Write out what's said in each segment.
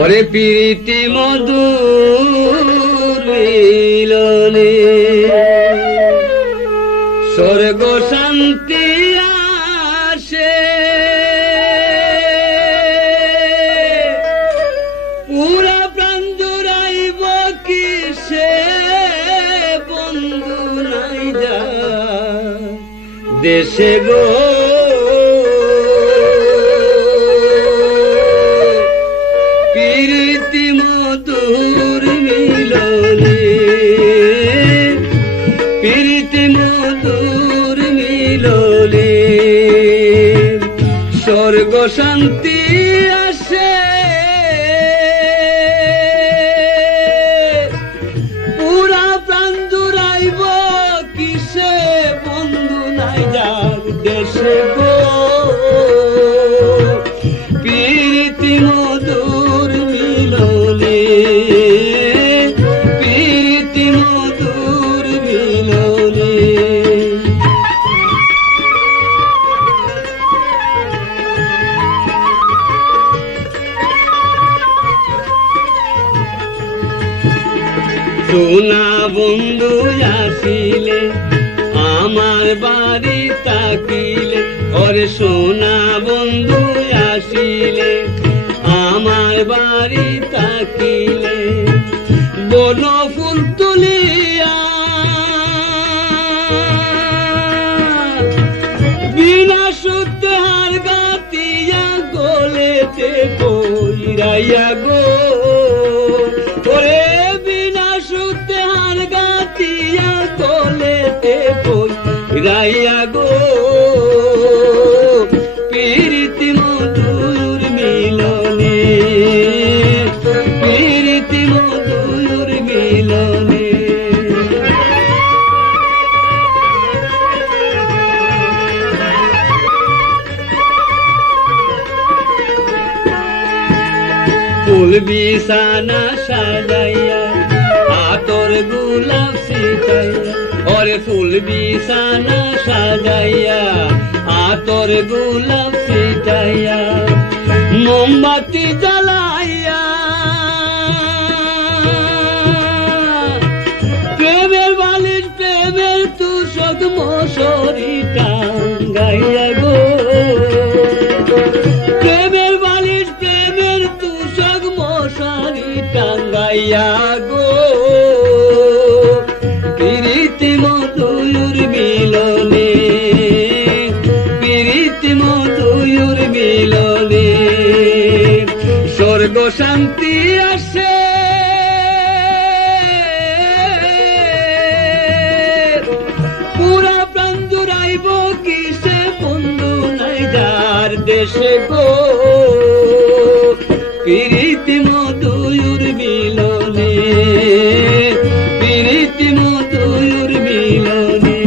ওরে প্রীতি মধুর মিলনে স্বর্গ শান্তি আসে, পুরা প্রাণ জুড়াইব কিসে বন্ধু নাই যা দেশে গো। প্রীতি মধুর মিলনে, প্রীতি মধুর মিলনে স্বর্গ শান্তি আসে, পুরা প্রাণ জুড়াইব কিসে বন্ধু নাই যার দেশে গো। প্রীতি মধুর মিলনে, প্রীতি মধুর মিলনে। সোনা বন্ধু আসিলে আমার বাড়ি তাকিলে, ওরে সোনা বন্ধু আসিলে আমার বাড়ি তাকিলে, বন ফুল তুলিয়া বিনা সুতে হার গাতিয়া গলেতে কইরাইয়া গো। ওরে বিনা সুতে হার গাতিয়া গলেতে কইরাইয়া গো। প্রীতি মধুর মিলনে, প্রীতি মধুর মিলনে। ফুল বিছানা সাজাইয়া আতর গোলাপ ছিটাইয়া, ওরে ফুল বিছানা সাজাইয়া আতর গোলাপ ছিটাইয়া, মোমবাতি জ্বালাইয়া প্রেমের বালিশ প্রেমের তুষক মশারি টাঙ্গাইয়া গো। প্রেমের বালিশ প্রেমের তুষক মশারি টাঙ্গাইয়া গো। প্রীতি মধুর মিলনে, প্রীতি মধুর মিলনে স্বর্গ শান্তি আসে, পুরা প্রাণ জুড়াইব কিসে বন্ধু নাই যার দেশে গো। প্রীতি মধুর মিলনে, প্রীতি মধুর মিলনে।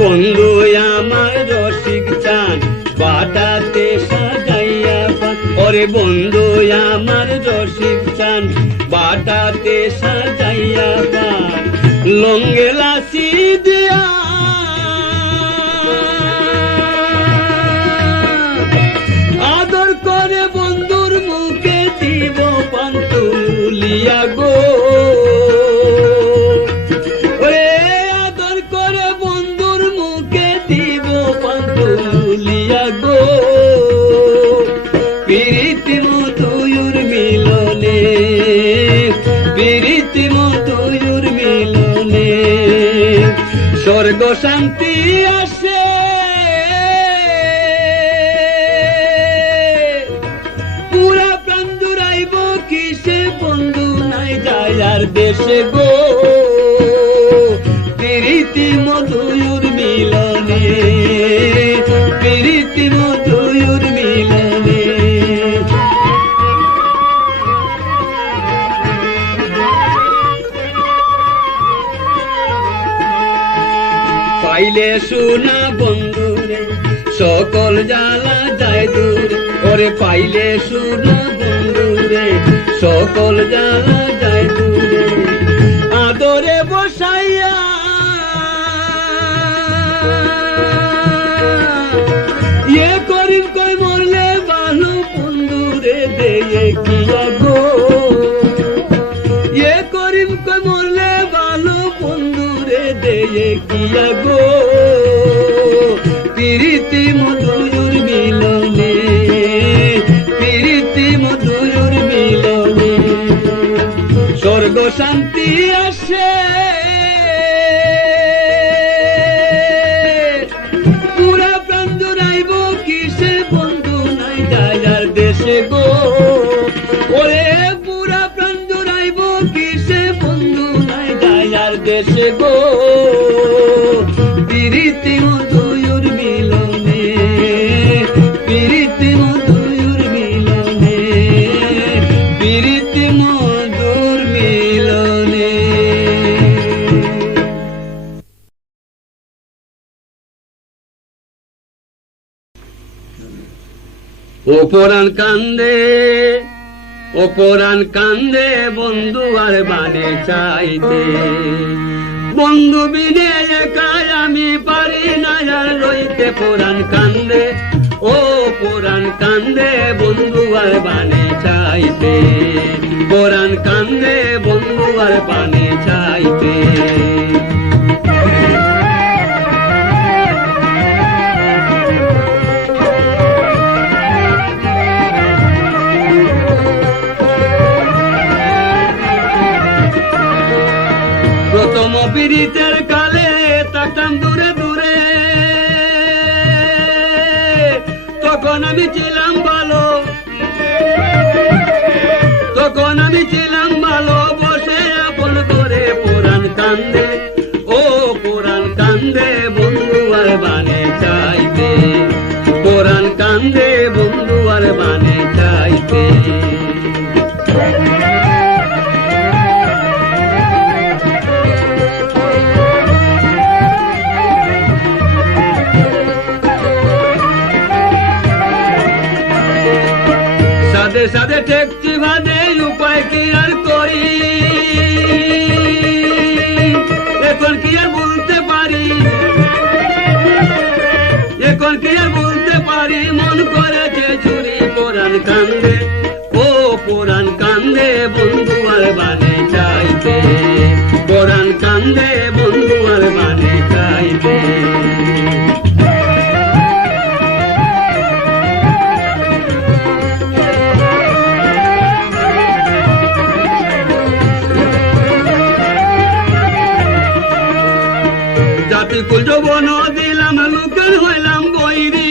বন্ধু আমার রসিক চান বাটাতে সাজাইয়া পান, ওরে বন্ধু আমার রসিক চান বাটাতে সাজাইয়া পান, লঙ্গে লাসি দিয়া আদর করে বন্ধুর মুখে দিব পান তুলিয়া গো। ওরে আদর করে বন্ধুর মুখে দিব পান তুলিয়া গো। প্রীতি মধুর মিলনে, প্রীতি মধুর মিলনে স্বর্গ শান্তি আসে, পুরা প্রাণ জুড়াইব কিসে বন্ধু নাই যায় আর দেশে গো। প্রীতি মধুর মিলনে, প্রীতি মধুর মিলনে। পাইলে সোনা বন্ধুরে সকল জ্বালা যায় দূরে, ওরে পাইলে সোনা বন্ধুরে সকল জ্বালা যায় দূরে। আদরে বসাইয়া কয় মরলে ভালো বন্ধুরে দেয়ে কিয়া গো প্রীতি মধুর মিলনে প্রীতি মধুর মিলনে স্বর্গ শান্তি আসে পুরা প্রাণ জুড়াইব কিসে বন্ধু নাই যায়ার দেশে গো ওরে পুরা প্রাণ জুড়াইব কিসে বন্ধু নাই যায়ার দেশে গো প্রীতি মধুর মিলনে প্রীতি মধুর মিলনে প্রীতি মধুর মিলনে ও পরাণ কান্দে বন্ধু আর বানে চাইতে বন্ধু বিনে একাই আমি পারি না আর রইতে পরাণ কান্দে ও পরাণ কান্দে বন্ধু আর বানে চাইতে পরাণ কান্দে বন্ধু আর বানে চাইতে প্রথম পীড়িতের কালে থাকতাম দূরে দূরে তখন আমি ছিলাম ভালো বসে আপন করে পুরাণ কান্দে ও পুরাণ কান্দে বন্ধু আর বানে চাইতে পুরাণ কান্দে বন্ধু আর বানে চাইতে সাথে ঠেকছি বাদে উপায় কি আর করি এখন কি আর বলতে পারি মন করেছে চুরি পুরাণ কান্দে ও পুরাণ কান্দে বন্ধু আর বানে চাইতে পুরাণ কান্দে বন্ধু আর বানে চাইতে জাতিকুল যৌবন দিলাম লোকের হইলাম বৈরি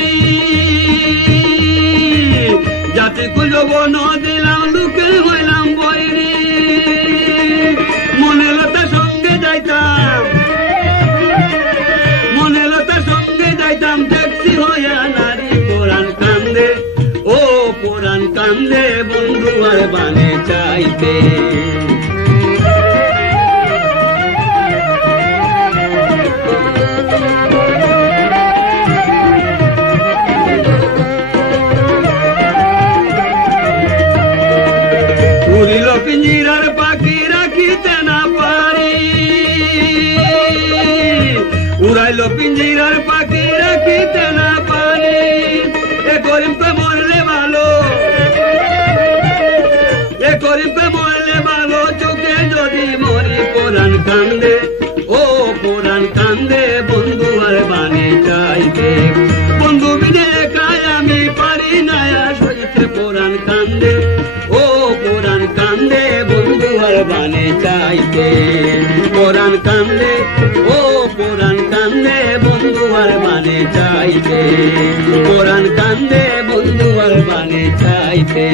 জাতিকুল যৌবন দিলাম লোকের হইলাম বৈরি মনে লতা সঙ্গে যাইতাম দেখছি হইয়া নারী পুরাণ কান্দে ও পুরাণ কান্দে বন্ধু আর বানে চাইতে পিঞ্জিরার পাখি রাখিতে না পারি উড়াইল পিঞ্জিরার পাখি রাখিতে না পারি এ গরিবকে মরলে ভালো চোখে যদি মরি পুরাণ কান্দে ও পুরাণ কান্দে বন্ধু আর বানে চাইতে বন্ধু বিনে একাই আমি পারি না সইতে পুরাণ কান্দে ও পুরাণ কান্দে বন্ধু আর বানে চাইতে পুরাণ কান্দে ও পুরাণ কান্দে বন্ধু আর বানে চাইতে পুরাণ কান্দে বন্ধু আর বানে চাইতে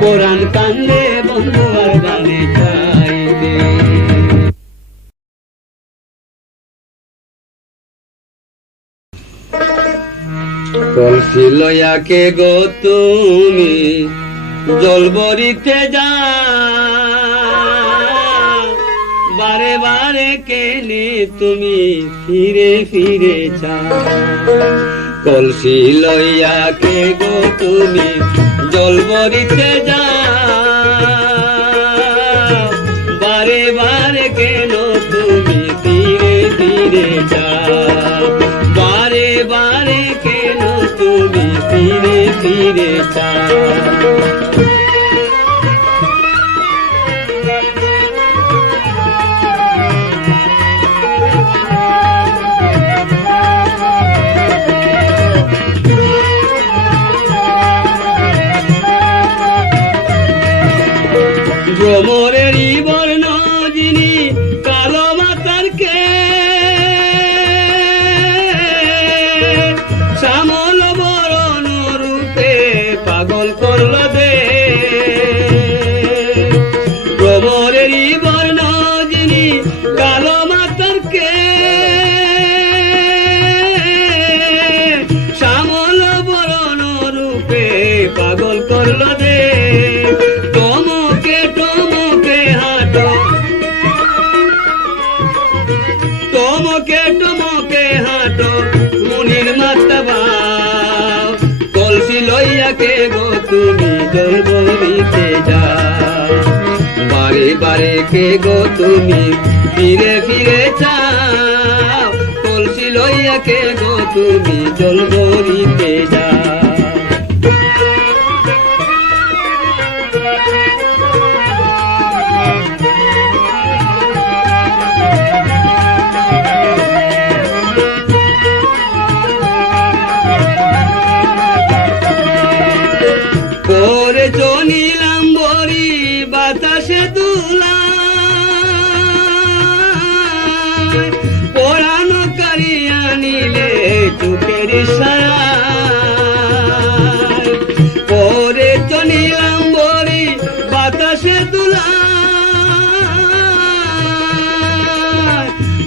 পুরাণ কান্দে বন্ধু আর বানে চাইতে কলসি লয়াকে গো তুমি জলবরিতে যা বারে বারে কেনে তুমি ফিরে ফিরে যা কলসি লইয়াকে গো তুমি জলবরিতে যা বারে বারে কেন তুমি ফিরে ফিরে যা বারে বারে কেন তুমি ফিরে ফিরে যা জল ভরিতে যাও। বারে বারে কে গো তুমি ফিরে ফিরে চাও, কলসি লইয়া কে গো তুমি জল ভরিতে যাও। পরে চলিলাম বরি বাতাসে দুলা, পরানো কারিয়া নিলে চোখের ইশারায়। পরে চলিলাম বরি বাতাসে দুলা,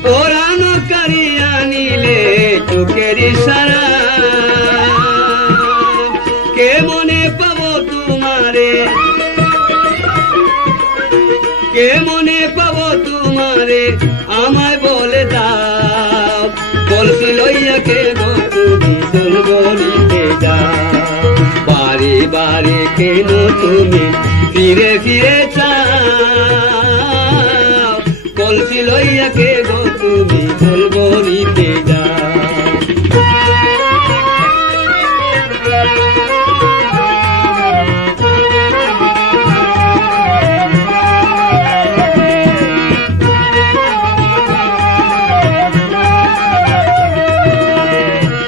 পরানো কারিয়া নিলে চোখের ইশারায়। কে মনে পাবো তোমারে, কে মনে পাবো তোমারে আমায় বলে দাও, কলসি লইয়া কে গো তুমি জল ভরিতে যাও। বারে বারে কেন তুমি ফিরে ফিরে চাও, কলসি লইয়া কে গো তুমি জল ভরিতে যাও।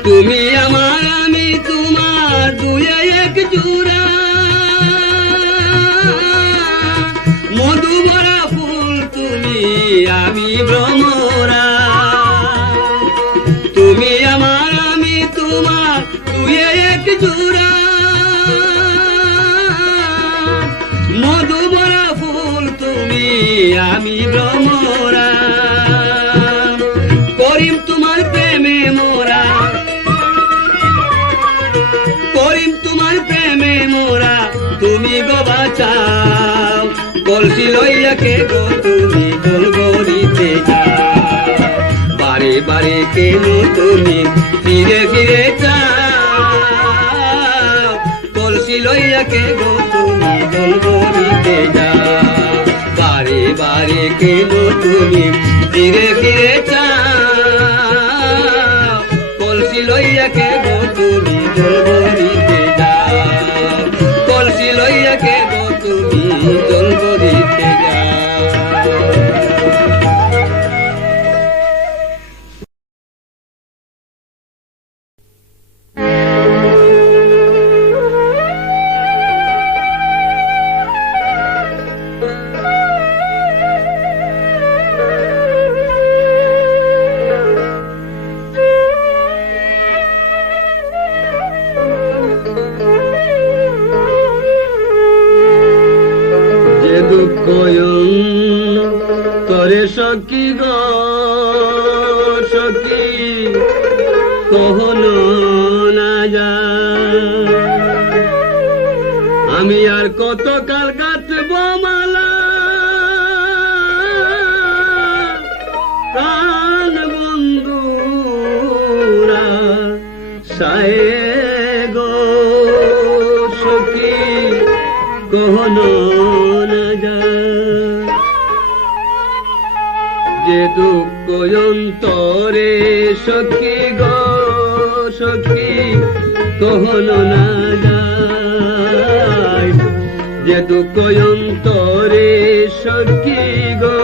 তুমি আমার আমি তোমার দুয়ে এক জোড়া, মধু ভরা ফুল তুমি আমি ভ্রমরা। তুমি আমার আমি তোমার দুয়ে এক জোড়া, মধু ভরা ফুল তুমি আমি ভ্রমরা। করিম তোমার প্রেমে মোরা, করিম তোমার প্রেমে মোরা তুমি গো বাঁচাও, কলসি লইয়া কে গো তুমি জল ভরিতে যাও। বারে বারে কেন তুমি ফিরে ফিরে চাও, কলসি লইয়া কে গো তুমি জল ভরিতে যাও। বারে বারে কেন তুমি ফিরে ফিরে চাও, কলসি লইয়া কে গো তুমি জল ভরিতে যাও। কলসি লইয়া কে গো তুমি জল ভরিতে যাও। তরে সখী গো সখী কখনো না যায়, আমি আর কত কাল গাঁথব মালা, প্রাণ বন্ধুরা সায়ে গো সখী কখনো না যায়। যে দুঃখ অন্তরে সখী গো সখী কখনো না যায়, যে দুঃখ অন্তরে সখী গো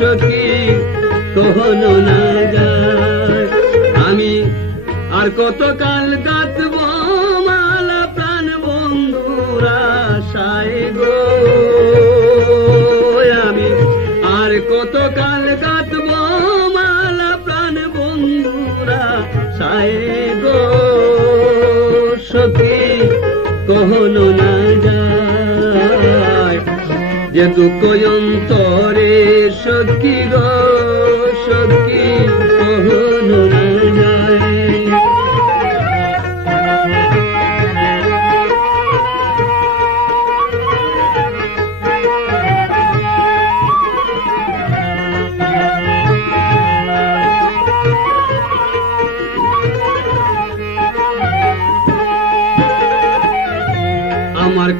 সখী কখনো না যায়। আমি আর কত কাল গাঁথব মালা, প্রাণ বন্ধুরা সায়ে গো। আমি আর কত কাল গাঁথব মালা, প্রাণ বন্ধুরা সায়ে গো সখী কখনো না যায়। যে দুঃখ অন্তরে সখী গো সখী কখনো না যায়।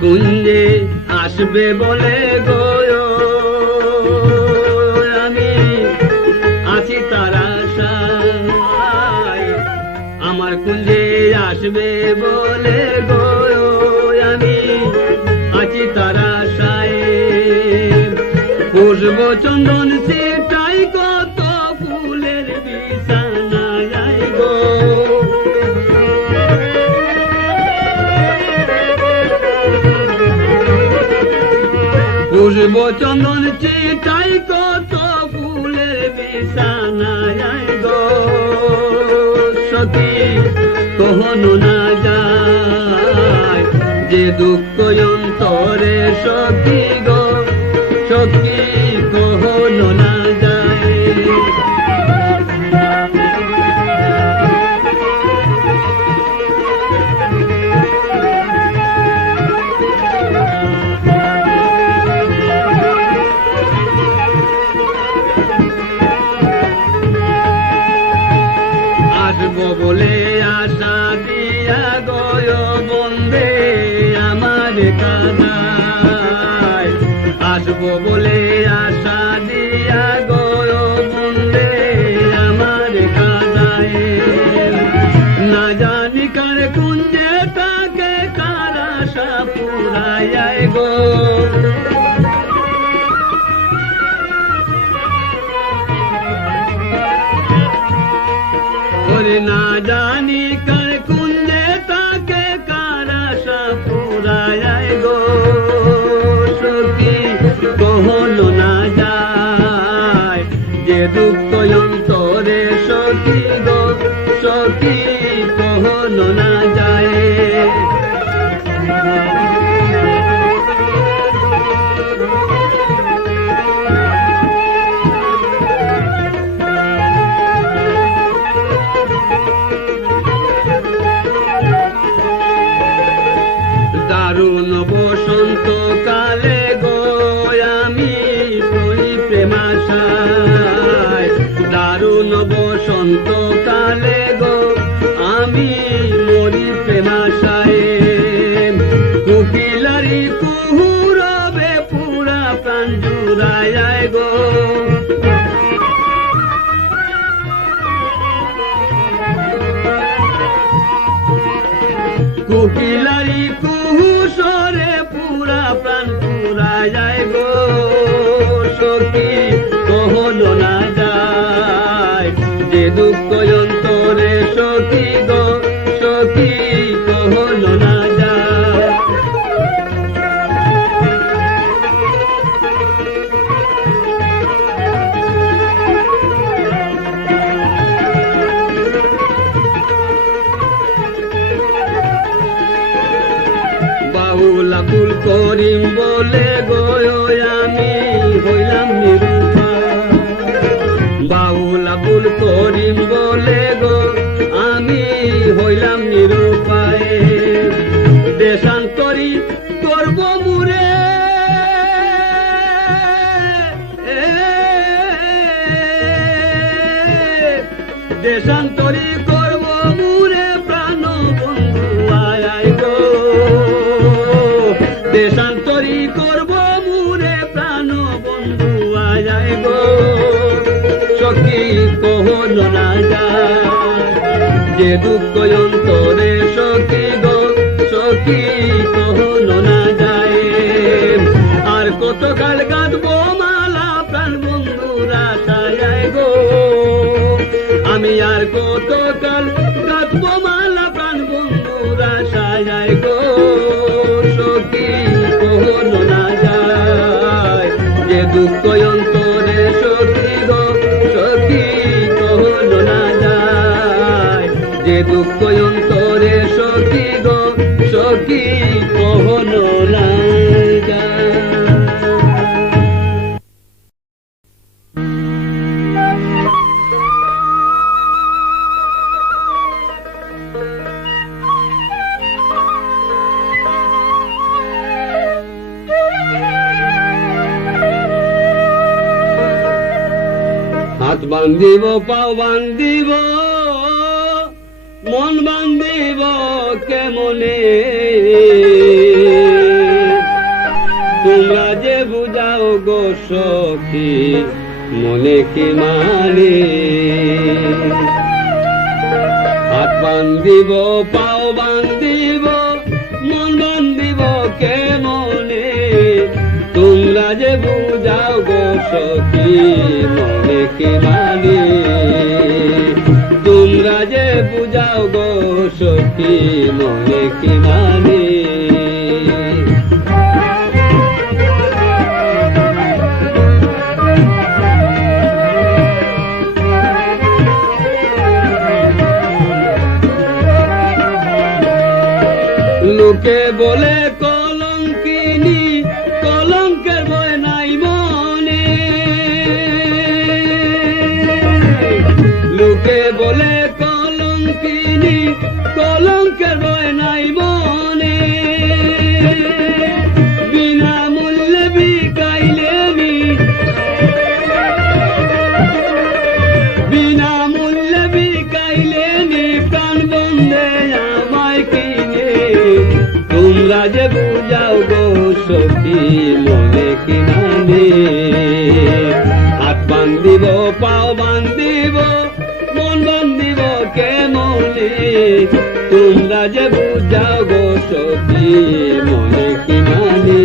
কুঞ্জে আসবে বলে গো আমি আছি তার আশায়, আমার কুঞ্জে আসবে বলে গো আমি আছি তার আশায়। পুষ্প চন্দন সেটাই কত ফুলের বিছানায় গো, পুষ্প চন্দন সেটাই কত ফুলের বিছানায় গো। সখী কখনো না যায় যে দুঃখ অন্তরে, সখী গো সখী কখনো না যায়। আসবো বলে আশা দিয়া গয় বন্দে আমার কাদায়, আসবো বলে আশা দিয়া গয় বন্দে আমার কাদায়। না জানি কার কুঞ্জে তাকে কার আশা পুরায় গো, না জানি কার কুঞ্জে তাকে কার আশা পুরায় গো। সখী কখনো না যায় যে দুঃখ অন্তরে, সখী গো সখী কখনো না যায়। দারুণ বসন্ত কালে গো আমি করি প্রেমাশায়, দারুণ বসন্ত কালে গো আমি মরি প্রেমাশায়। কুকিলারি কুহুরবে পুরা প্রাণ জুড়ায় গো, কুকিলারি কুহু সরে পুরা প্রাণ পুরায় গো। সখী কখনো না যায় যে দুঃখ অন্তরে, সখী গো সখী কখনো না যায়। বাউলা কুল করিম বলে গো আমি হইলাম নিরুপায়, বাউলা কুল করিম বলে গো আমি হইলাম নিরুপায়। দেশান্তরি করব মুরে দেশান্তরি করব মুরে প্রাণ বন্ধু আয় গো, দেশান্তরি করব মুরে প্রাণ বন্ধু আয় গো। সখী কখনো না যায় যে দুঃখ অন্তরে, সখী গো সখী কখনো না যায়। আর কত কাল গাঁথবো মালা প্রাণ বন্ধুর আশায় গো, আমি আর কত কাল গাঁথবো মালা প্রাণ বন্ধুর আশায় গো। সখী কখনো না যায় যে দুঃখ অন্তরে, সখী গো সখী কখনো না যায় যে দুঃখ অন্তরে, সখী গো সখী কখনো না যায়। হাত বান্ধিব পাও বান্ধিব মন বান্ধিব কেমনে, তোমরা যে বুঝাও গো সখী মনে কি মানে হাত বান্ধিব পাও বান্ধিব মন বান্ধিব কে মনে তোমরা যে বুঝাও গো সখী মনে কি মানে তোমরা যে বুঝাও গো সখী মনে কি মানে লোকে বলে কলঙ্কিনী কলঙ্কের ভয় নাই মনে লোকে বলে কলঙ্কিনী কলঙ্কের ভয় নাই মনে বিনা মূল্যে বিকাইলে বিনা মূল্যে বিকাইলে প্রাণ বন্ধে আমায় কিনে তোমরা যে বুঝাও গো সখী মনে কি মানে হাত বান্ধিব পাও বান্ধিব মন বান্ধিব কে মনে তোমরা যে বুঝাও গো সখী মনে কি মানে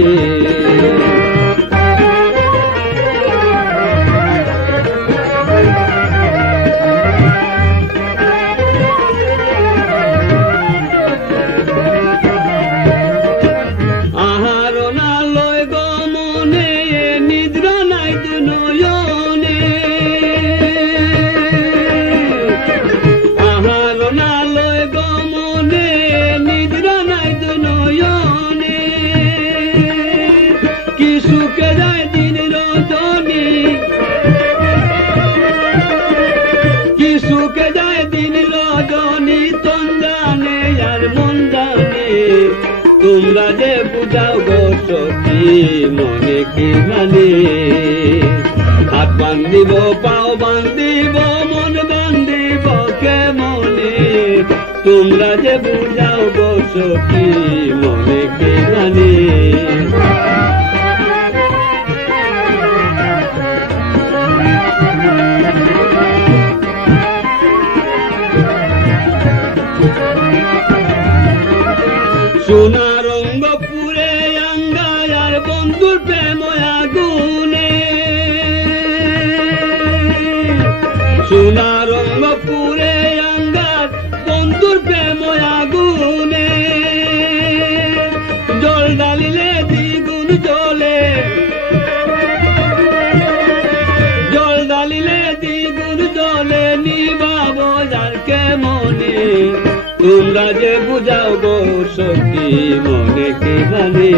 তোমরা যে বুঝাও গো সখী মনে কি মানে হাত বান্ধিব পাও বান্ধিব মন বান্ধিব কে মনে তোমরা যে বুঝাও গো সখী মনে কি মানে সোনা রঙ্গ পুরে আঙ্গার বন্ধুর প্রেম আগুনে সোনা রঙ্গ পুরে আঙ্গার বন্ধুর প্রেম আগুনে জল ডালিলে দ্বিগুণ জ্বলে জল ডালিলে দ্বিগুণ জ্বলে নিবাব যার কে মনে তোমরা যে বুঝাও গো সখী মনে কি মানে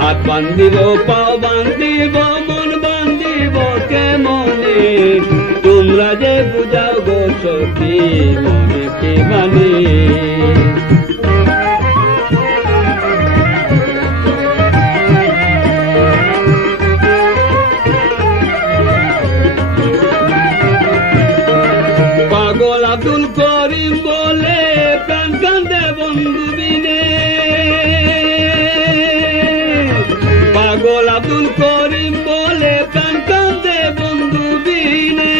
হাত বান্ধিব পাও বান্ধিব মন বান্ধিব কে মনে তোমরা যে বুঝাও গো সখী মনে কি মানে পাগল আব্দুল করিম বলে প্রাণ কান্দে বন্ধু বিনে পাগল আব্দুল করিম বলে প্রাণ কান্দে বন্ধু বিনে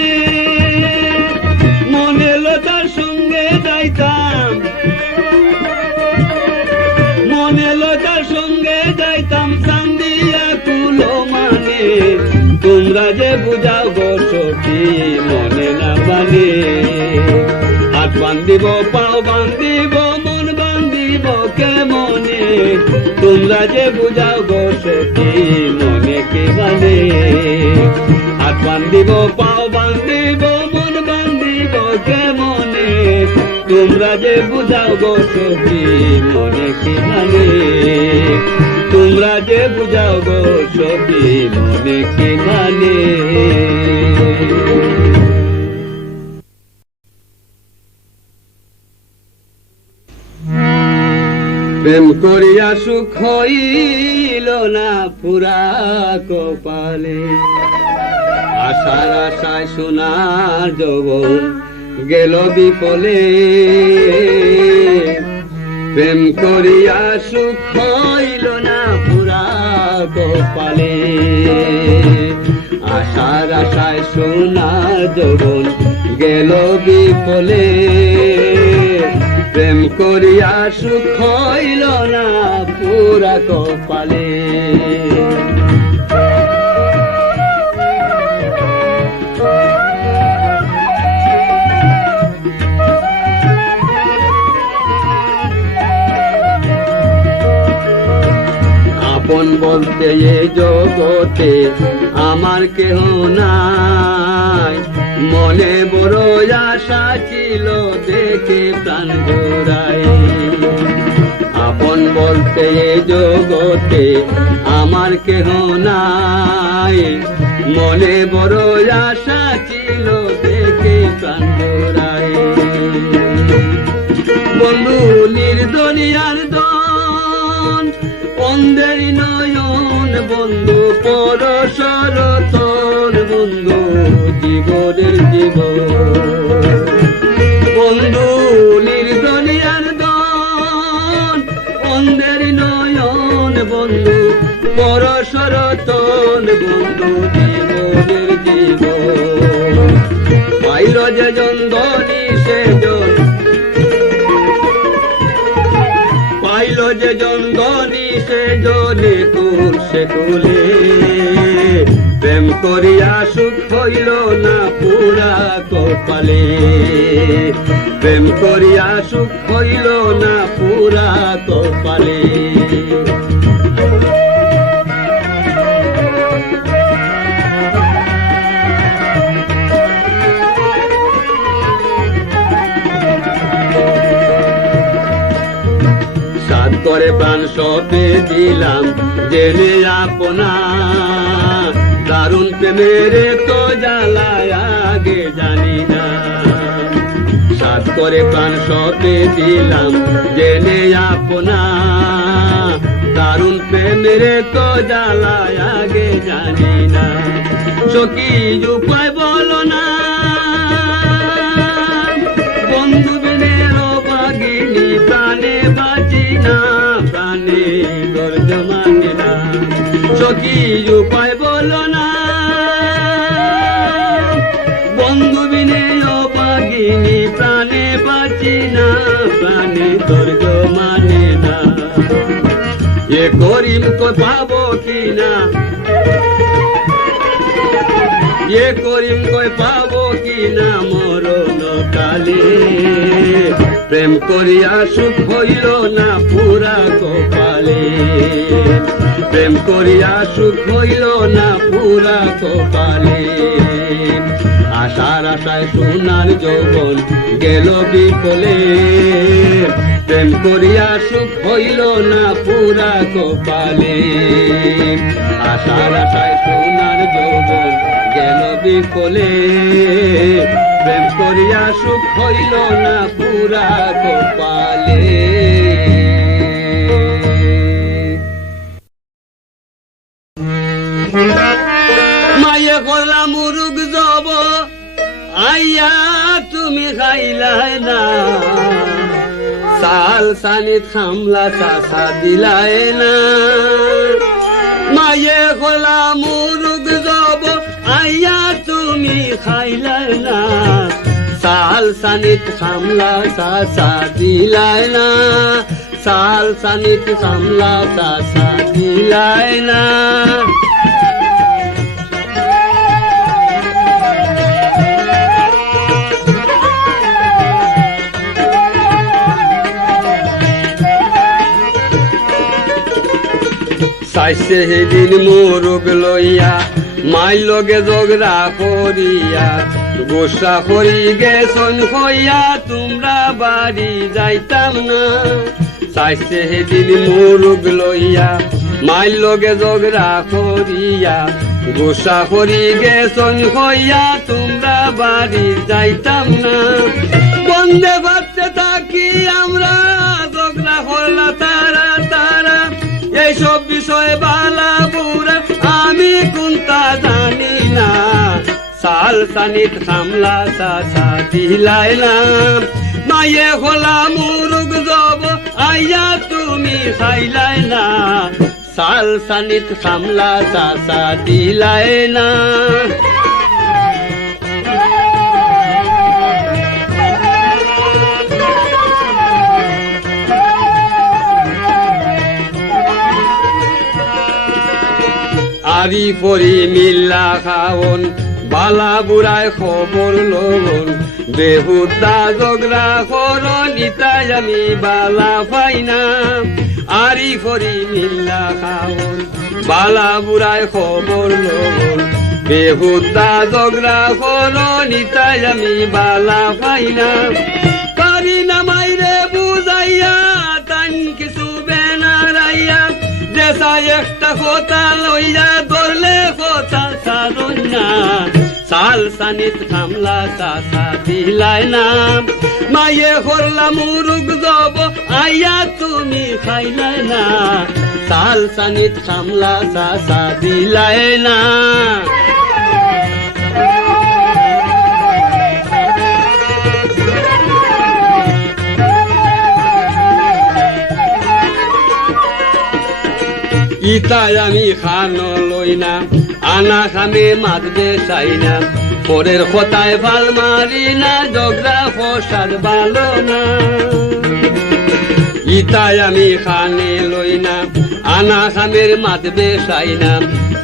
মনে লতার সঙ্গে যাইতাম মনে লতার সঙ্গে যাইতাম চান্দিয়া কুলো মানে তোমরা যে বুঝাও গো সখী মনে না মানে হাত বান্ধিব পাও বান্ধিব মন বান্ধিব কে মনে তোমরা যে বুঝাও গো সখী মনে কি মানে হাত বান্ধিব পাও বান্ধিব মন বান্ধিব কে মনে তোমরা যে বুঝাও গো সখী মনে কি মানে তোমরা যে বুঝাও গো সখী মনে কি মানে প্রেম করিয়া সুখ হইল না পুরা কপালে আশার আশায় সোনার যৌবন গেল বিফলে প্রেম করিয়া সুখ হইল না পুরা কপালে আশার আশায় সোনা যৌবন গেল বিফলে প্রেম করিয়া সুখ হইল না পুরা কপালে আপন বলতে এ জগতে আমার কেহ নাই মনে বড় আশা ছিল দেখে প্রাণ জোড়ায় আপন বলতে এ জগতে আমার কেহ নাই মনে বড় আশা ছিল দেখে প্রাণ জোড়ায় বন্ধু নির্দনিয়ার দন অন্ধের নয়ন বন্ধু পরশর তোর বন্ধু জীবনের জীবন বন্ধু নির্দনিয়ার দন অন্ধের নয়ন বন্ধু পরশর তোর বন্ধু জীবনের জীবন পাইল যে জন্দনী সেজন পাইল যে জন্দনী সেজনে সে কুলে প্রেম করিয়া সুখ হইল না পুরা কপালে প্রেম করিয়া সুখ হইল না পুরা কপালে করে প্রাণ সপে দিলাম জেনে আপনা দারুণ প্রেমের তো জ্বালায় আগে জানি না সাত করে প্রাণ সপে দিলাম জেনে আপনা দারুণ প্রেমের তো জ্বালায় আগে জানি না সখী উপায় বলো না বন্ধু বিনের বাগিনী প্রাণে বাঁচি না প্রাণে গর্জ মানে না সখী উপায় বলো না বন্ধু বিনে বাগিনী প্রাণে বাঁচি না প্রাণে গর্জ মানে না এ করিম কই পাবো কিনা এ করিম কই পাবো কিনা মরণ কালে প্রেম করিয়া সুখ হইল না পুরা কপালে প্রেম করিয়া সুখ হইল না পুরা কপালে আশার আশায় সোনার যৌবন গেল বিফলে প্রেম করিয়া সুখ হইল না পুরা কপালে আশার আশায় সোনার যৌবন গেল বিফলে প্রেম করিয়া সুখ হইল না পুরা কপালে মায়ে করলা মুরুগ যাব আইয়া তুমি খাইলাই না সাল সানি থামলা চাষা দিলাই না মায়ে করলা মুরুগ যাব আইয়া তুমি খাইলাই না সাল সানিত সামলা চাষা দিলাই না সাল সানিত সামলা চাষা দিলাই না চাইছে সেদিন মোরগ লইয়া মাই লগে ঝগড়া করিয়া গোসা করি গেছন হইয়া তোমরা বাড়ি যাইতাম না চাইছে সেদিন মোরগ লইয়া মাই লগে ঝগড়া করিয়া গোসা করি গেছন হইয়া তোমরা বাড়ি যাইতাম না বন্দে ভাবতে থাকি আমরা ঝগড়া করলা তারা তারা এইসব বিষয়ে বালা বুড়া আমি কোনটা জানি না সাল সানিত সামলা চাষা দিলাইলাম মায়ে হলা মুরুগ যাব আইয়া তুমি খাইলাই না সাল সানিত খামলা চাচা দিলাই না আরি পরি মিল্লা খাওন বালা বুড়ায় খবর লগন বেহুদা জগরা করন ইতাই আমি বালা পাইনা আরি পরি মিল্লা খাওন বালা বুড়ায় খবর লগন বেহুদা জগরা করন ইতাই আমি বালা পাইনা পারি না মাইরে বুঝাইয়া তান কিছু বেনারাইয়া দেশা একটা কথা লইয়া ধরলে কথা সারন না সাল সানিত খামলা চাচা দিলাই না মায়ে করলা মুরুগ যাব আইয়া তুমি খাইলাই না সাল সানিত খামলা চাচা দিলাই না ইতাই আমি খানো লই না আনা খামে মাতবে চাই না পরের কথায় ভাল মারি না ঝগড়া ফসাদ ভালো না ইতাই আমি খানে লই না আনা খামের মাতবে চাই না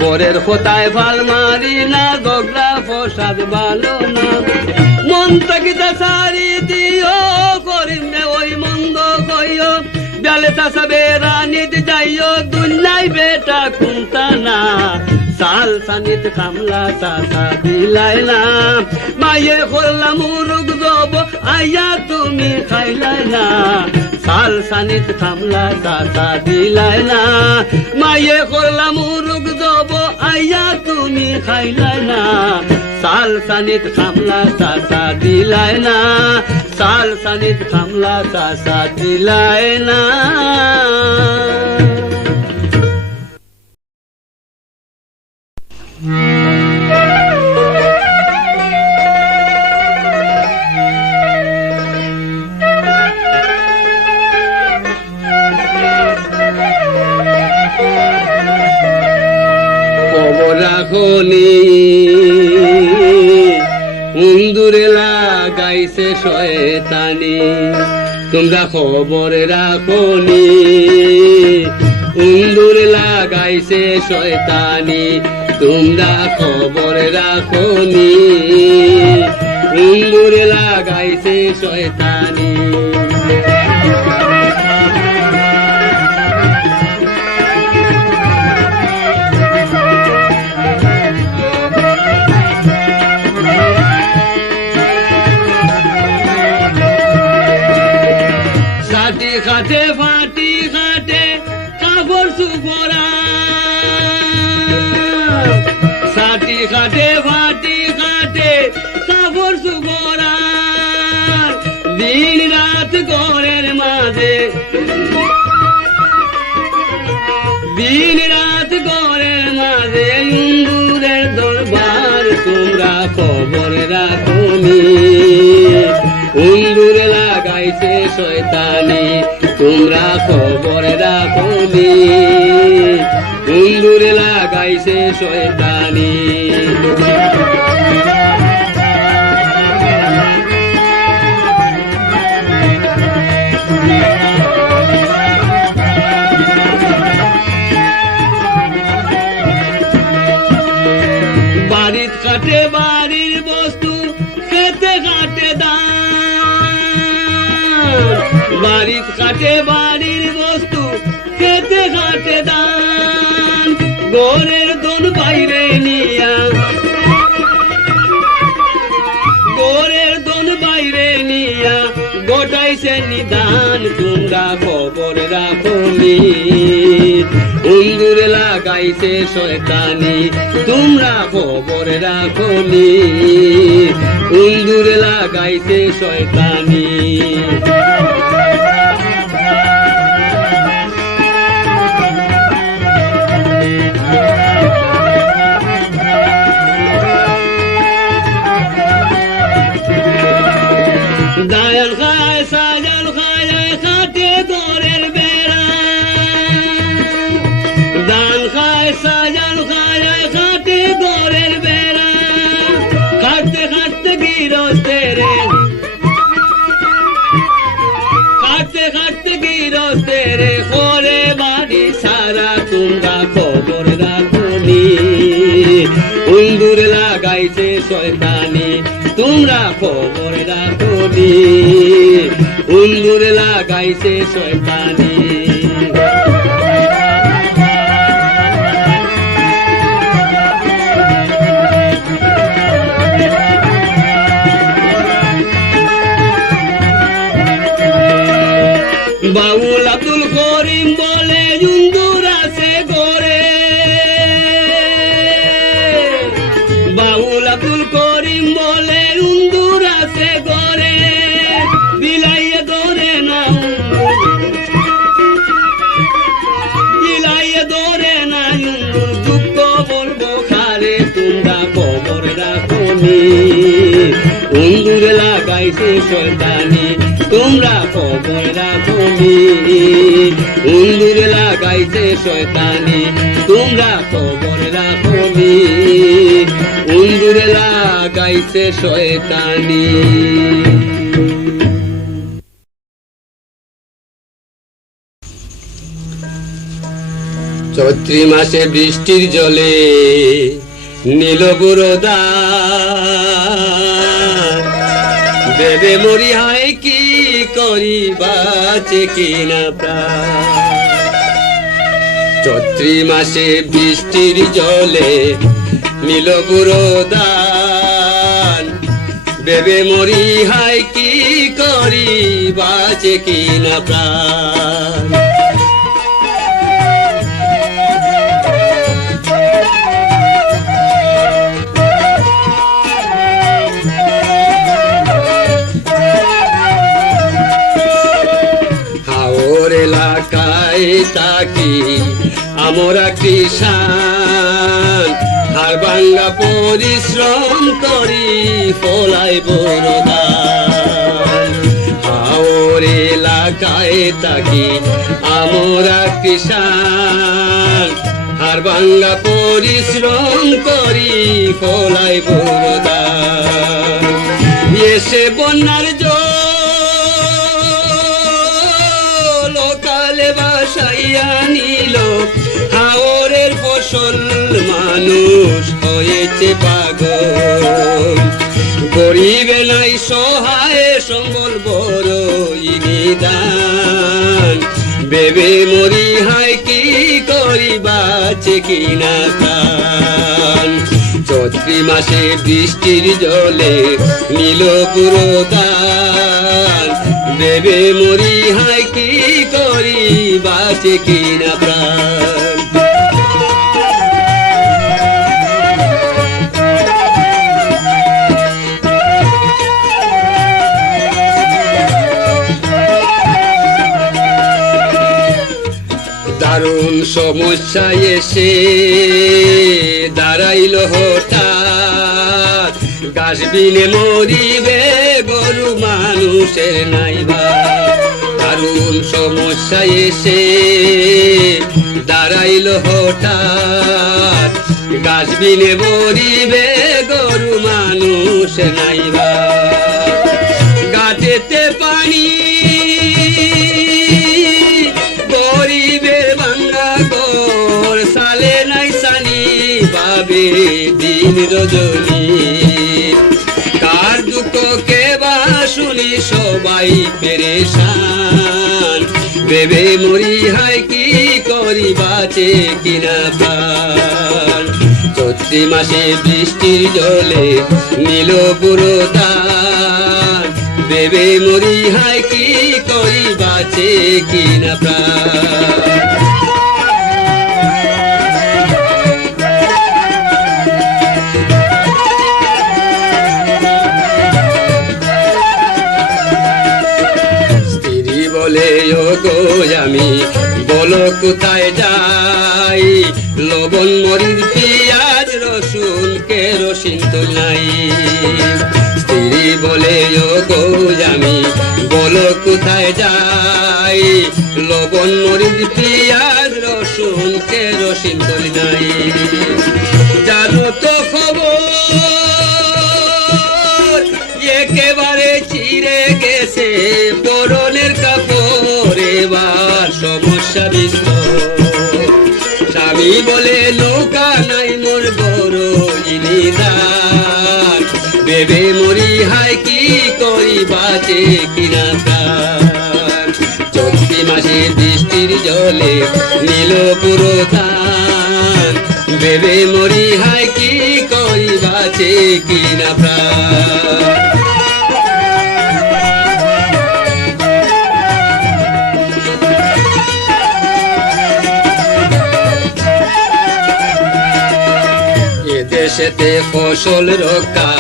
পরের কথায় ভাল মারি না ঝগড়া ফসাদ ভালো না মন তাকিতে সারি দিও করিমে ওই মন্দ কইও ডালে চাষা বেড়ানিত যাইও দুনিয়াই বেটা খুনতা না সাল সানিত খামলা চাচা দিলাই না মায়ে করলা মুরুগ যাব আইয়া তুমি খাইলাই না সাল সানিত খামলা চাচা দিলাই না মায়ে করলা মুরুগ যাব আইয়া তুমি খাইলাই না সাল সানিত খামলা চাচা দিলাই না সাল সানিত খামলা চাচা দিলাই না খবর রাখনি উন্দুরে লাগাইছে শয়তানি তোমরা খবর রাখনি উন্দুরে লাগাইছে শয়তানি তোমরা খবর রাখনি উন্দুরে লাগাইছে শয়তানি খাটে ফাটি খাটে কাপড় সুপরা সাটি খাটে ফাটি খাটে কাপড় সুপরা দিন রাত ঘরের মাঝে দিন রাত ঘরের মাঝে ইন্দুরের দরবার তোমরা খবর রাখনি ইন্দুরে লাগাইছে শয়তানি তোমরা খবর রাখনি ইন্দুরে লাগাইছে শয়তানি বাড়িত কাটে বাড়ির বস্তু খেতে কাটে বাড়িত কাটে বাড়ির বস্তু খেতে কাটে দান গোরের দোন বাইরে নিয়া গোরের দোন বাইরে নিয়া গোটাইছে নিদান তোমরা খবর রাখনি ইন্দুরে লাগাইছে শয়তানি তোমরা খবর রাখনি ইন্দুরে লাগাইছে শয়তানি দায়াল খায় সাজাল খায় খাটে ঘরের বেড়া বন্ধুরে লাগাইছে শয়তানি তোমরা খবর রাখনি বন্ধুরে লাগাইছে শয়তানি বাউল আব্দুল করিম বলে জুন্দুর আছে গরে বাউল আব্দুল করিম বলে জুন্দুর আছে গরে বিলাইয়ে ধরে না বিলাইয়ে ধরে না জুন্দুর দুঃখ বলবো খারে তোমরা খবর রাখনি বন্ধুরে লাগাইছে শয়তানি তোমরা খবর রাখনি বন্ধুরে লাগাইছে শয়তানি তোমরা খবর রাখনি বন্ধুরে লাগাইছে শয়তানি চৈত্রী মাসে বৃষ্টির জলে নীল বুরদা দেবে মরি হায় কি করি বাঁচে কিনা প্রাণ চৈত্রী মাসে বৃষ্টির জলে নীল বুরদান দেবে মরি হায় কি করি বাঁচে কিনা প্রাণ এলাকায় তাকি আমরা কৃষাণ হাড় ভাঙ্গা পরিশ্রম করি ফলাই বরদান হাওর এলাকায় তাকি আমরা কৃষাণ হাড় ভাঙ্গা পরিশ্রম করি ফলাই বরদান এসে বন্যার বাসাইয়া নিল হাওরের ফসল মানুষ হয়েছে পাগল গরিবে নাই সহায় সম্বল বড় নিদান বেবে মরি হায় কি করি বাঁচে কিনা প্রাণ চৈত্রী মাসে বৃষ্টির জলে নীল পুরোদান দেবে মরি হায় কি করি বাঁচে কিনা প্রাণ দারুণ সমস্যা এসে দাঁড়াইল হঠাৎ গাছ বিনে মরিবে গরু মানুষের নাইবা দারুণ সমস্যা এসে দাঁড়াইল হঠাৎ গাছ বিনে মরিবে গরু মানুষ নাইবা গাছেতে পানি গরিবের ভাঙ্গা ঘর সালে নাই সানি বাবে দিন রজনী কার দুঃখ কে বা শুনি সবাই পেরেশান বেবে মরি হায় কি করি বাঁচে কিনা প্রাণ চৈত্রী মাসে বৃষ্টির জলে নীল পুরোদান বেবে মরি হায় কি করি বাঁচে কিনা প্রাণ আমি বলো কোথায় যাই লবণ মরিচ পিঁয়াজ রসুন কেরোসিন তো নাই স্ত্রী বলে ও গো আমি বলো কোথায় যাই লবণ মরিচ পিঁয়াজ রসুন কেরোসিন তো নাই জানো তো খবর একেবারে চিরে গেছে পরনের কাপড় এবার সমস্যা বিস্তর স্বামী বলে নৌকা নাই মোর বড় ইনি ভেবে মরি হায় কি করি বাঁচে কিনা প্রাণ চৈত্র মাসে বৃষ্টির জলে নীল পুরো ধান ভেবে মরি হায় কি করি বাঁচে কিনা প্রাণ দেশেতে ফসল রক্ষা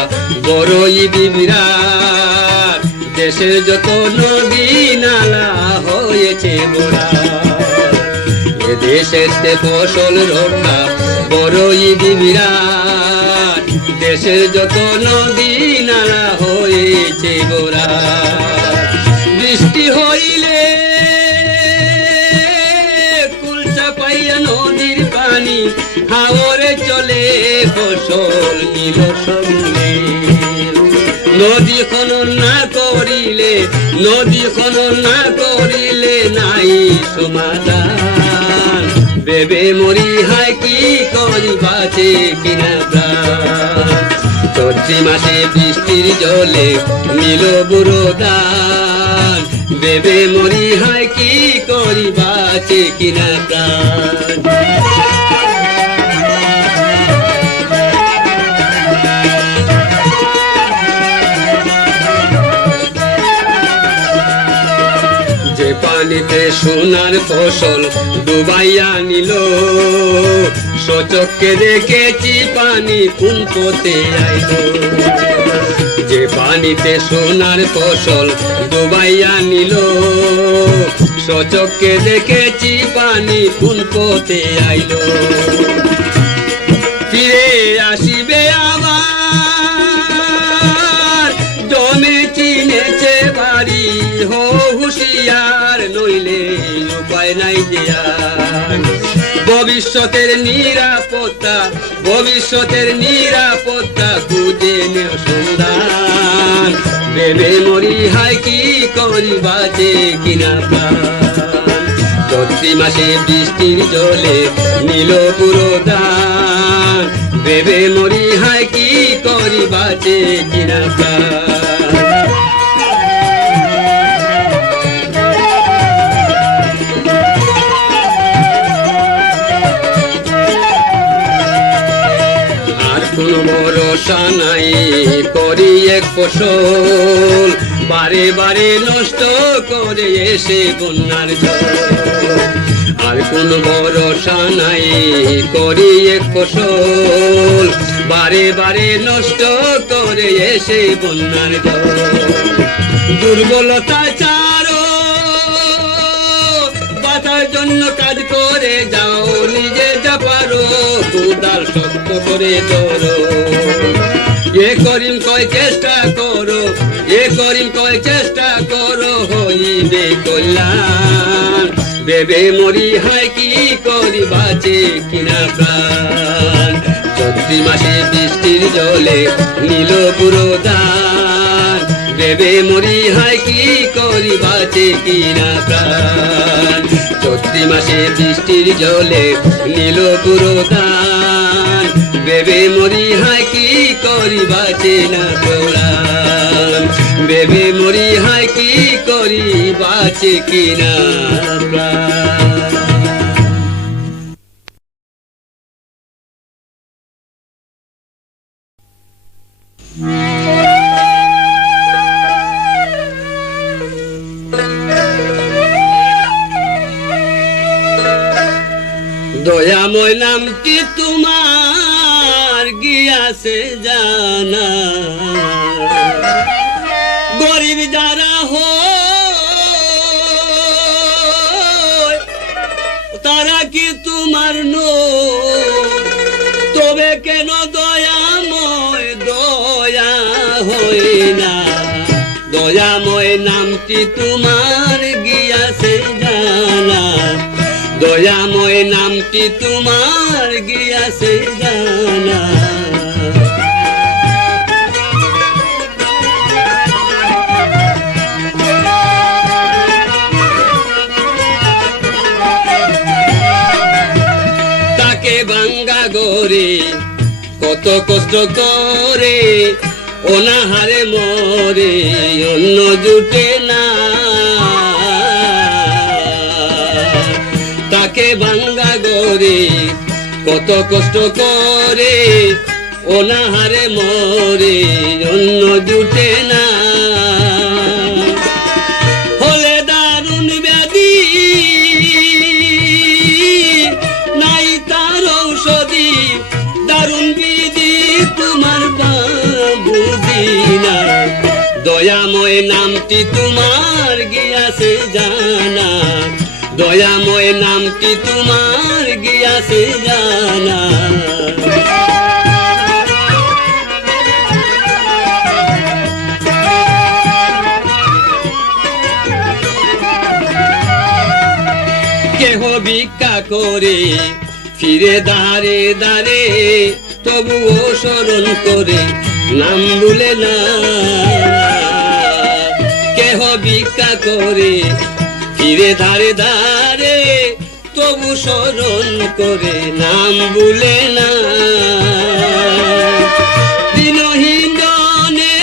বড়ই বিরাট দেশের যত নদী নালা হয়েছে মোরা দেশেতে ফসল রক্ষা বড়ই বিরাট দেশের যত নদী নালা হয়েছে মোরা বৃষ্টি হইলে কুলচা পাইয়া নদীর পানি হাওরে চলে ফসল নীল সঙ্গে নদী খনন না করিলে নদী খনন না করিলে নাই সমাধান ভেবে মরি হায় কি করি বাঁচে কিনা প্রাণ চৈত্র মাসে বৃষ্টির জলে নীল বুড়ো ধান ভেবে মরি হায় কি করি বাঁচে কিনা প্রাণ পানিতে সোনার ফসল ডুবাইয়া নিল সচক্ষে দেখেছি পানি কোন পথে আইল যে পানিতে সোনার ফসল ডুবাইয়া নিল সচক্ষে দেখেছি পানি কোন পথে আইল ফিরে আসিবে আবার জমে চিনেছে বাড়ি হো হুশিয়ার নইলে উপায় নাই দেয়ার ভবিষ্যতের নিরাপত্তা খুঁজে নেও সন্ধান ভেবে মরি হায় কি করি বাঁচে কিনা প্রাণ চৈত্র মাসে বৃষ্টির জলে নীল পুরো ধান ভেবে মরি হায় কি করি বাঁচে কিনা প্রাণ কোনো ভরসা নাই করি এক ফসল বারে বারে নষ্ট করে এসে বন্যার জল আর কোনো ভরসা নাই করি এক ফসল বারে বারে নষ্ট করে এসে বন্যার জল দুর্বলতা চারো বাঁচার জন্য কাজ করে যাও নিজে যা পারো উদার শক্ত করে ধরো এ করিম কয় চেষ্টা করো হইবে কল্যাণ ভেবে মরি হায় কি করি বাঁচে কিনা প্রাণ চৈত্র মাসে বৃষ্টির জলে নীল পুরো ধান ভেবে মরি হায় কি করি বাঁচে কিনা প্রাণ চৈত্র মাসে বৃষ্টির জলে নীল পুরো ধান ভেবে মরি হায় কি করি বাঁচে না প্রাণ ভেবে মরি হায় কি করি বাঁচে কিনা প্রাণ দয়াময় নামটি তোমার গিয়াছে জানা গরিব যারা হয় তারা কি তোমার তবে কেন দয়াময় দয়া হয় না দয়াময় নামটি তোমার গিয়াছে জানা দয়াময় নামটি তোমার গিয়াছে জানা তাকে ভাঙ্গা গরে কত কষ্ট করে অনাহারে মরে অন্ন জুটে না, তাকে ভাঙ্গা গরে কত কষ্ট করে, অনাহারে মরে অন্ন জুটে না। হলে দারুণ ব্যাধি নাই তার ঔষধি, দারুণ বিধি তোমার বুঝি না। দয়াময় নামটি তোমার গিয়াছে জানা, দয়াময় নামটি তোমার গিয়াছে জানা। কেহ ভিক্ষা করে ফিরে দাঁড়ে দাঁড়ে, তবুও স্মরণ করে নাম ভুলে না। কেহ ভিক্ষা করে ফিরে দাঁড়ে দাঁড়ে, তবু স্মরণ করে নাম ভুলে না। দিনহীন জনে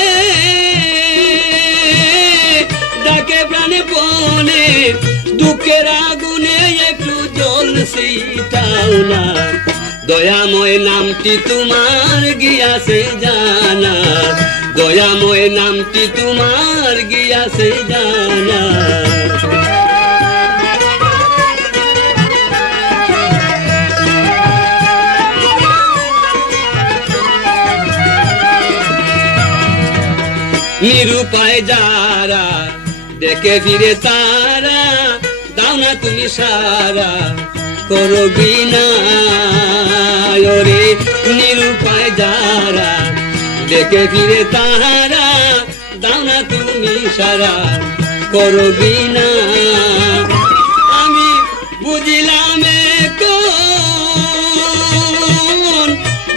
ডাকে প্রাণে পণে, দুঃখের আগুনে একটু জল শীতাও না। দয়াময় নামটি তোমার গিয়াছে জানা, দয়াময় নামটি তোমার গিয়াছে জানা। নিরুপায় যারা দেখে ফিরে তারা, দাও না তুমি সারা করো বিনা। ওরে নিরুপায় যারা দেখে ফিরে তারা, দাও না তুমি সারা করো বিনা। আমি বুঝিলাম এখন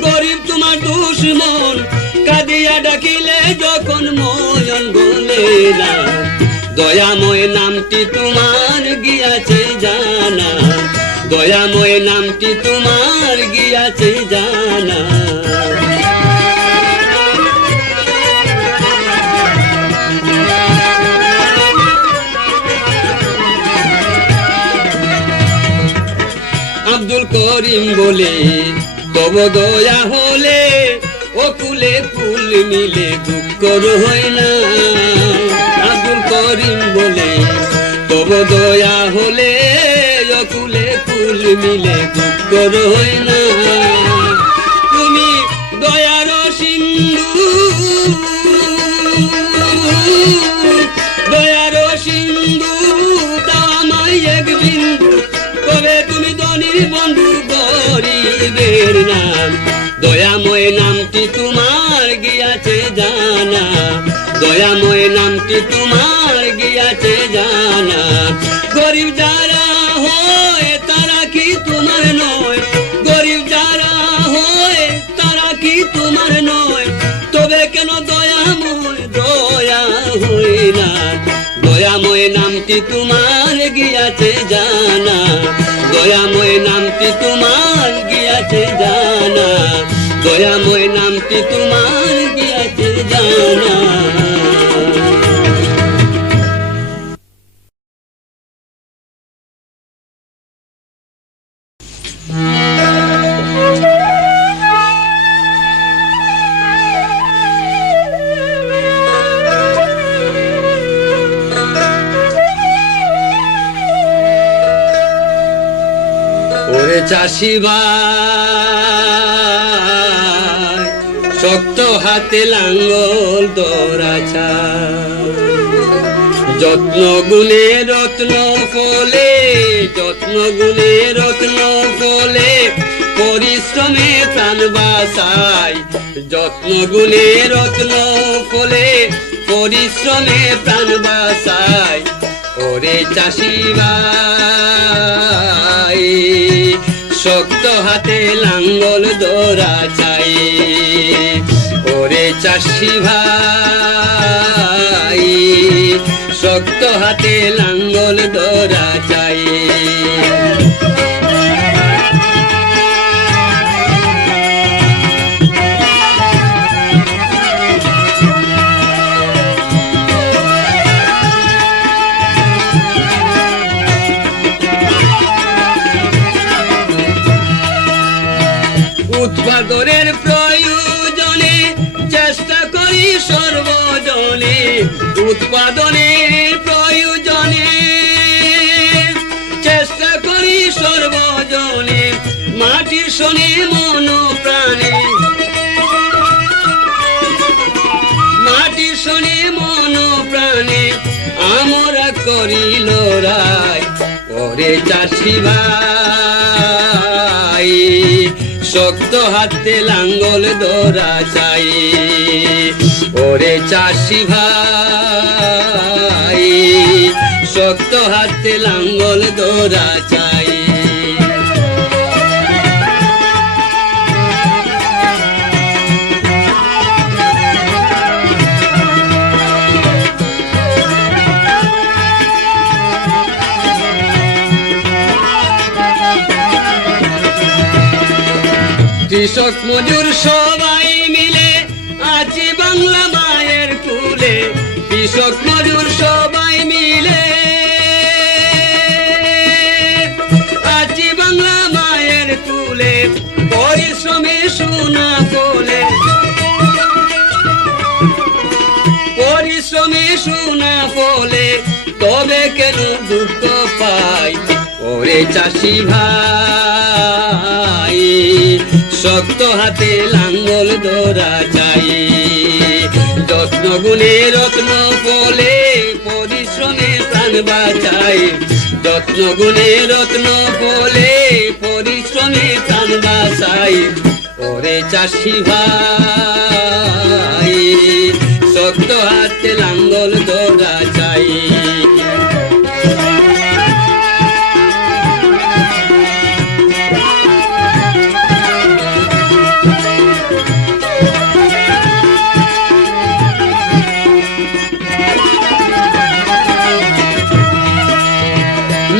গরিব তোমার দুশ্মন, কাঁদিয়া ডাকিলে যখন ময়ন বলে না। দয়াময় নামটি তোমার গিয়াছে জানা, দয়াময় নামটি তোমার গিয়াছে জানা। আব্দুল করিম বলে তব দয়া হলে, ও কুলে কুল মিলে দুঃখ হয় না। আব্দুল করিম বলে তব দয়া হলে, ও কুলে কুল মিলে দুঃখ হয় না। তুমি দয়ার সিন্ধু, দয়ার সিন্ধু, দাও আমায় এক বিন্দু, তবে তুমি ধনীর বন্ধু গরিবের নাম। দয়াময় নামটি তোমার গিয়াছে জানা, দয়াময় নামটি তোমার গিয়াছে জানা। গরিব যারা হয় তারা কি তোমার নয়, গরিব যারা হয় তারা কি তোমার নয়, তবে কেন দয়াময় দয়া হয় না। দয়াময় নামটি তোমার গিয়াছে জানা, দয়াময় নামটি তোমার গিয়াছে জানা, দয়াময় নামটি তোমার গিয়াছে জানা। ওরে চাষি ভাই, শক্ত হাতে লাঙ্গল দরাছা, যত্ন গুণে রত্ন ফলে, যত্ন গুণে রত্ন ফলে, পরিশ্রমে প্রাণ বাঁচায়। যত্ন গুণে রত্ন ফলে, পরিশ্রমে প্রাণ বাঁচায়। ওরে চাষি ভাই, শক্ত হাতে লাঙ্গল দোরা চাই। ওরে চাষি ভাই, শক্ত হাতে লাঙ্গল দোরা চাই। সর্বজনে উৎপাদনের প্রয়োজনে চেষ্টা করি সর্বজনে মাটির শোনে মন প্রাণে মাটির শোনে মন প্রাণে আমরা করি লড়াই ওরে চাষি ভাই শক্ত হাতে লাঙ্গল ধরা চাই ওরে চাষি ভাই শক্ত হাতে লাঙ্গল ধরা চাই কৃষক মজুর সবাই মিলে আছি বাংলা মায়ের কুলে কৃষক মজুর সবাই মিলে আছি বাংলা মায়ের কুলে পরিশ্রমে সোনা ফলে পরিশ্রমে সোনা ফলে তবে কেন দুঃখ পাই ওরে চাষি ভাই শক্ত হাতে লাঙ্গল ধরা চাই যত্ন গুণে রত্ন ফলে পরিশ্রমে প্রাণ বাঁচাই যত্ন গুণে রত্ন ফলে পরিশ্রমে প্রাণ বাঁচাই ওরে চাষি ভাই শক্ত হাতে লাঙ্গল ধরা চাই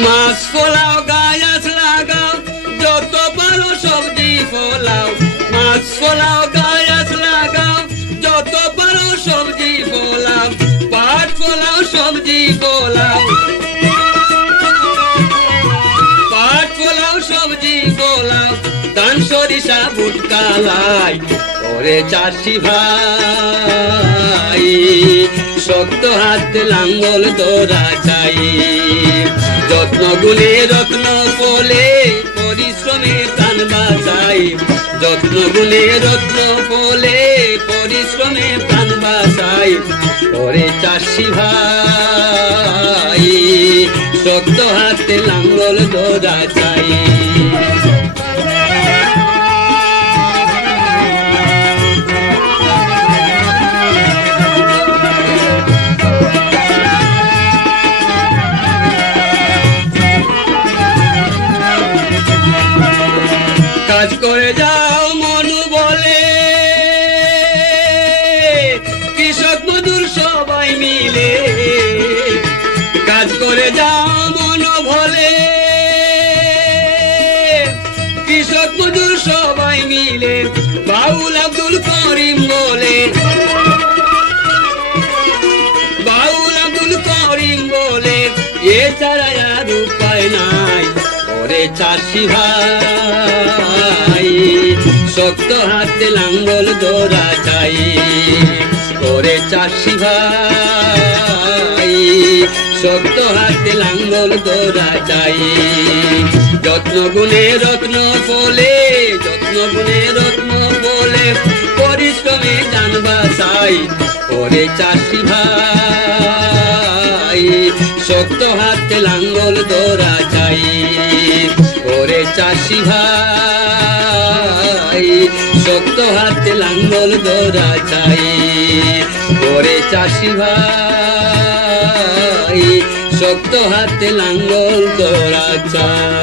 মাছ ফলাও গাছ লাগাও যত পারো সবজি ফলাও মাছ ফলাও গাছ লাগাও যত পারো সবজি ফলাও পাট ফলাও সবজি ফলাও পাট ফলাও সবজি ফলাও ধান সরিষা বুট কালাই ওরে চাষি ভাই শক্ত হাতে লাঙ্গল ধরা চাই যত্ন গুণে রত্ন ফলে পরিশ্রমে প্রাণ বাঁচাই যত্ন গুণে রত্ন ফলে পরিশ্রমে প্রাণ বাঁচাই ওরে চাষি ভাই শক্ত হাতে লাঙ্গল ধরা চাই কাজ করে যাও মনু বলে কৃষক মজুর সবাই মিলে কাজ করে যাও মনু বলে কৃষক মজুর সবাই মিলে বাউল আব্দুল করিম বলে বাউল আব্দুল করিম বলে এছাড়া আর উপায় নাই ওরে চাষি ভাই শক্ত হাতে লাঙ্গল ধরা চাই ওরে চাষি ভাই শক্ত হাতে লাঙ্গল ধরা চাই যত্ন গুণে রত্ন ফলে যত্ন গুণে রত্ন ফলে পরিশ্রমে জান বাঁচাই ওরে চাষি ভাই শক্ত হাতে লাঙ্গল ধরা চাই ওরে চাষি ভাই শক্ত হাতে লাঙ্গল ধরা চাই ওরে চাষি ভাই শক্ত হাতে লাঙ্গল ধরা চাই।